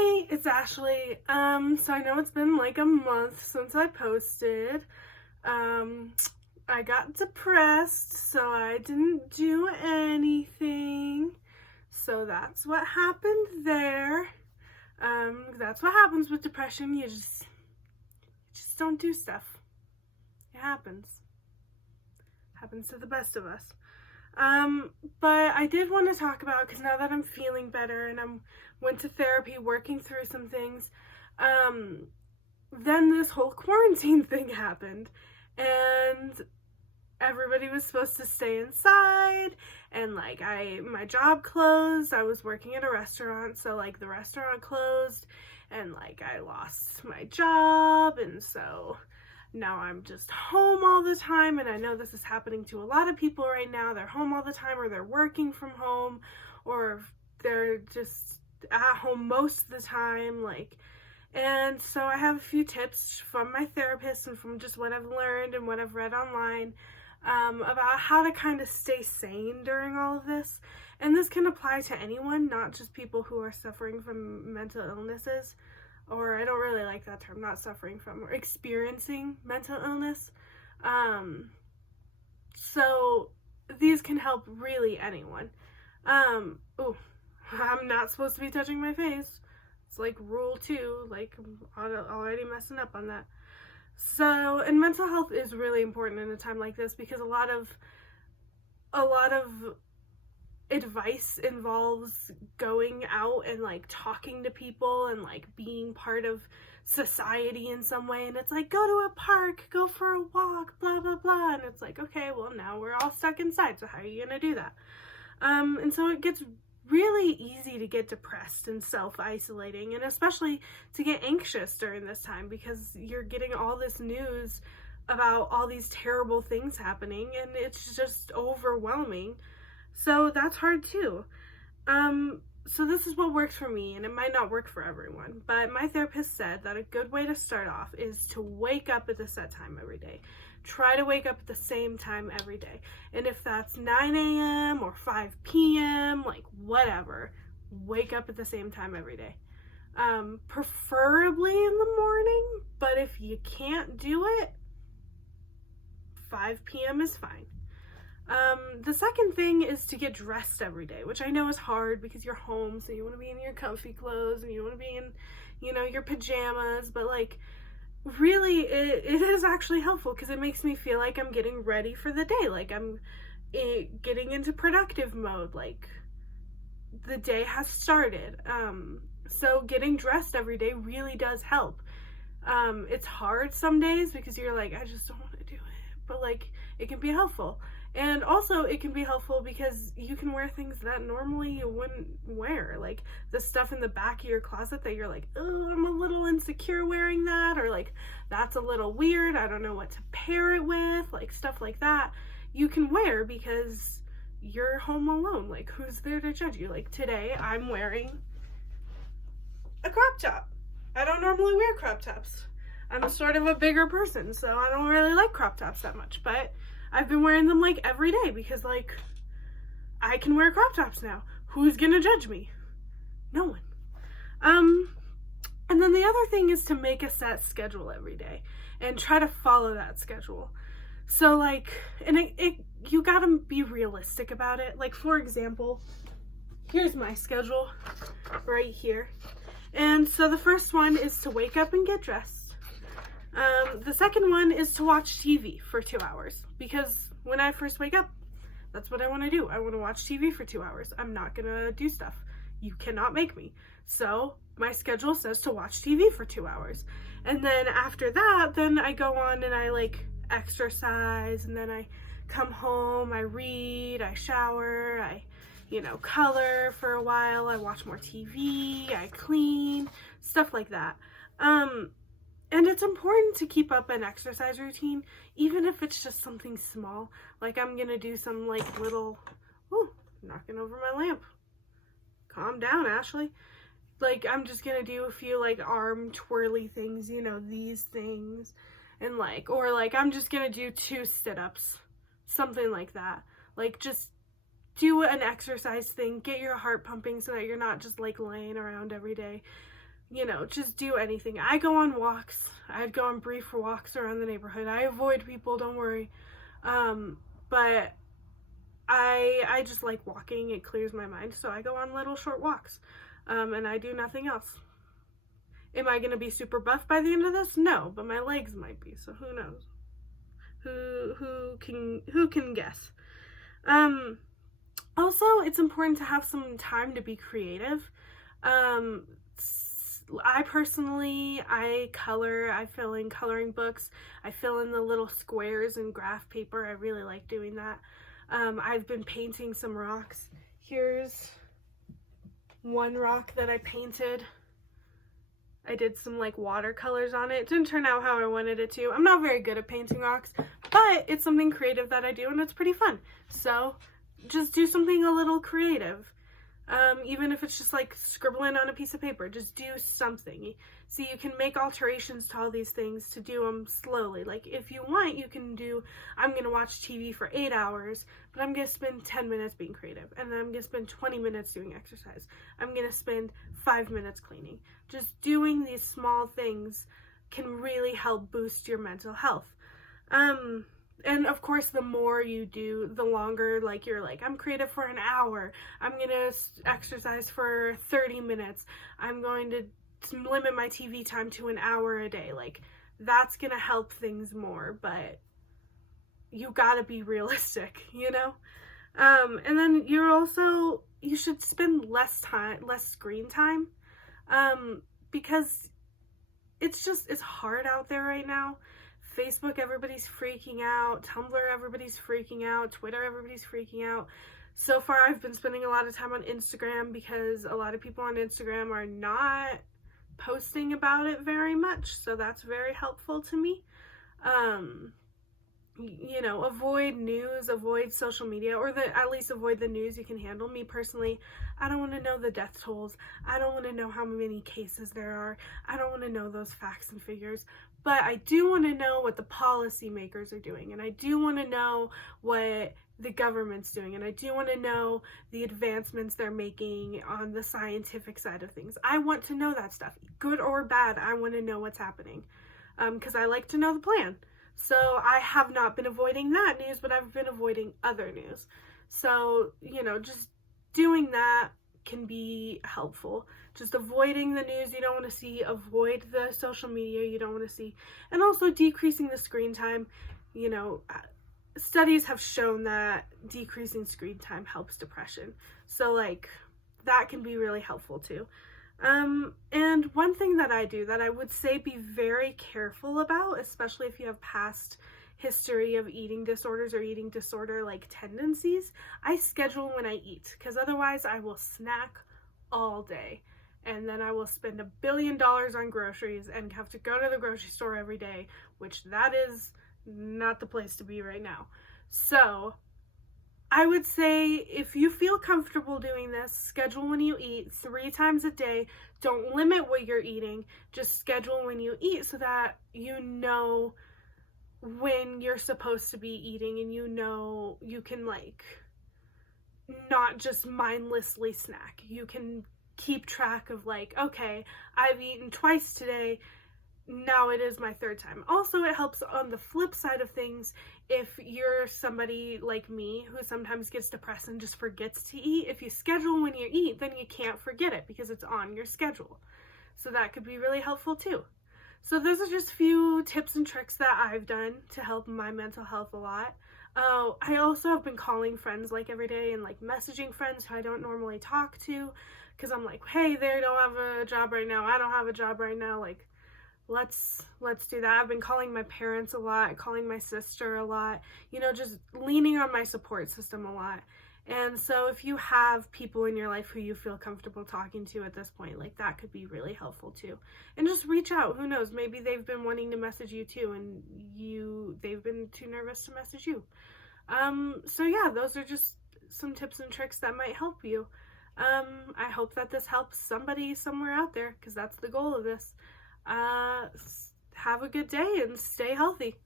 Hey, it's Ashley. So I know it's been like a month since I posted. Um, I got depressed, so I didn't do anything. So that's what happened there. That's what happens with depression. You just don't do stuff. It happens. Happens to the best of us. But I did want to talk about, because now that I'm feeling better and went to therapy, working through some things, then this whole quarantine thing happened, and everybody was supposed to stay inside, and like my job closed. I was working at a restaurant, so like the restaurant closed, and like I lost my job, and so now I'm just home all the time, and I know this is happening to a lot of people right now. They're home all the time, or they're working from home, or they're just at home most of the time, and so I have a few tips from my therapist and from just what I've learned and what I've read online, about how to kind of stay sane during all of this. And this can apply to anyone, not just people who are suffering from mental illnesses, or I don't really like that term, not suffering from, or experiencing mental illness. So these can help really anyone. Oh, I'm not supposed to be touching my face. It's like rule 2, like I'm already messing up on that. So, and mental health is really important in a time like this, because a lot of advice involves going out and like talking to people and like being part of society in some way, and it's like, go to a park, go for a walk, blah blah blah, and it's like, okay, well now we're all stuck inside, so how are you gonna do that? And so it gets really easy to get depressed and self-isolating, and especially to get anxious during this time, because you're getting all this news about all these terrible things happening, and it's just overwhelming. So that's hard too. So this is what works for me, and it might not work for everyone, but my therapist said that a good way to start off is to wake up at a set time every day. Try to wake up at the same time every day. And if that's 9 a.m. or 5 p.m., like whatever, wake up at the same time every day. Preferably in the morning, but if you can't do it, 5 p.m. is fine. The second thing is to get dressed every day, which I know is hard because you're home, so you want to be in your comfy clothes and you want to be in, your pajamas, but like really it is actually helpful, because it makes me feel like I'm getting ready for the day, like I'm getting into productive mode, like the day has started. So getting dressed every day really does help. It's hard some days because you're like, I just don't want to do it, but like it can be helpful. And also it can be helpful because you can wear things that normally you wouldn't wear, like the stuff in the back of your closet that you're like, oh, I'm a little insecure wearing that, or like that's a little weird, I don't know what to pair it with, like stuff like that you can wear because you're home alone. Like, who's there to judge you? Like today I'm wearing a crop top. I don't normally wear crop tops. I'm sort of a bigger person, so I don't really like crop tops that much, but I've been wearing them like every day because like I can wear crop tops now. Who's gonna judge me? No one. And then the other thing is to make a set schedule every day and try to follow that schedule. So like, and you gotta be realistic about it. Like, for example, here's my schedule right here. And so the first one is to wake up and get dressed. The second one is to watch TV for 2 hours, because when I first wake up, that's what I want to do. I want to watch TV for 2 hours. I'm not gonna do stuff. You cannot make me. So my schedule says to watch TV for 2 hours. And then after that, then I go on and I like exercise, and then I come home, I read, I shower, I color for a while, I watch more TV, I clean, stuff like that. And it's important to keep up an exercise routine, even if it's just something small. Like I'm gonna do some like little, knocking over my lamp. Calm down, Ashley. Like I'm just gonna do a few like arm twirly things, these things. And like, or like I'm just gonna do 2 sit-ups, something like that. Like just do an exercise thing, get your heart pumping so that you're not just like laying around every day. just do anything. I go on walks. I'd go on brief walks around the neighborhood. I avoid people, don't worry. But I just like walking. It clears my mind. So I go on little short walks. And I do nothing else. Am I going to be super buff by the end of this? No, but my legs might be. So who knows? Who can guess? Also, it's important to have some time to be creative. I personally, I color, I fill in coloring books, I fill in the little squares in graph paper. I really like doing that. I've been painting some rocks. Here's one rock that I painted. I did some like watercolors on it. It didn't turn out how I wanted it to. I'm not very good at painting rocks, but it's something creative that I do and it's pretty fun. So just do something a little creative. Even if it's just like scribbling on a piece of paper, just do something. So you can make alterations to all these things to do them slowly. Like if you want, you can do, I'm going to watch TV for 8 hours, but I'm going to spend 10 minutes being creative. And then I'm going to spend 20 minutes doing exercise. I'm going to spend 5 minutes cleaning. Just doing these small things can really help boost your mental health. And of course, the more you do, the longer, like, you're like, I'm creative for an hour. I'm going to exercise for 30 minutes. I'm going to limit my TV time to an hour a day. Like, that's going to help things more, but you got to be realistic, And then you should spend less screen time, because it's hard out there right now. Facebook, everybody's freaking out. Tumblr, everybody's freaking out. Twitter, everybody's freaking out. So far, I've been spending a lot of time on Instagram because a lot of people on Instagram are not posting about it very much. So that's very helpful to me. Avoid news, avoid social media, or at least avoid the news you can handle. Me personally, I don't want to know the death tolls. I don't want to know how many cases there are. I don't want to know those facts and figures. But I do want to know what the policymakers are doing, and I do want to know what the government's doing, and I do want to know the advancements they're making on the scientific side of things. I want to know that stuff, good or bad. I want to know what's happening, because I like to know the plan. So I have not been avoiding that news, but I've been avoiding other news. So, just doing that can be helpful. Just avoiding the news you don't want to see, avoid the social media you don't want to see, and also decreasing the screen time. Studies have shown that decreasing screen time helps depression. So that can be really helpful too. And one thing that I do that I would say be very careful about, especially if you have past history of eating disorders or eating disorder-like tendencies, I schedule when I eat, because otherwise I will snack all day. And then I will spend $1 billion on groceries and have to go to the grocery store every day, which that is not the place to be right now. So I would say if you feel comfortable doing this, schedule when you eat 3 times a day. Don't limit what you're eating. Just schedule when you eat so that you know when you're supposed to be eating, and you can not just mindlessly snack. You can keep track of okay, I've eaten twice today, now it is my 3rd time. Also, it helps on the flip side of things if you're somebody like me who sometimes gets depressed and just forgets to eat. If you schedule when you eat, then you can't forget it because it's on your schedule. So that could be really helpful too. So those are just a few tips and tricks that I've done to help my mental health a lot. I also have been calling friends every day and messaging friends who I don't normally talk to, because I'm like, hey, they don't have a job right now, I don't have a job right now, let's do that. I've been calling my parents a lot, calling my sister a lot, just leaning on my support system a lot. And so if you have people in your life who you feel comfortable talking to at this point, that could be really helpful too. And just reach out. Who knows, maybe they've been wanting to message you too, and they've been too nervous to message you. So yeah, those are just some tips and tricks that might help you. I hope that this helps somebody somewhere out there, because that's the goal of this. Have a good day and stay healthy.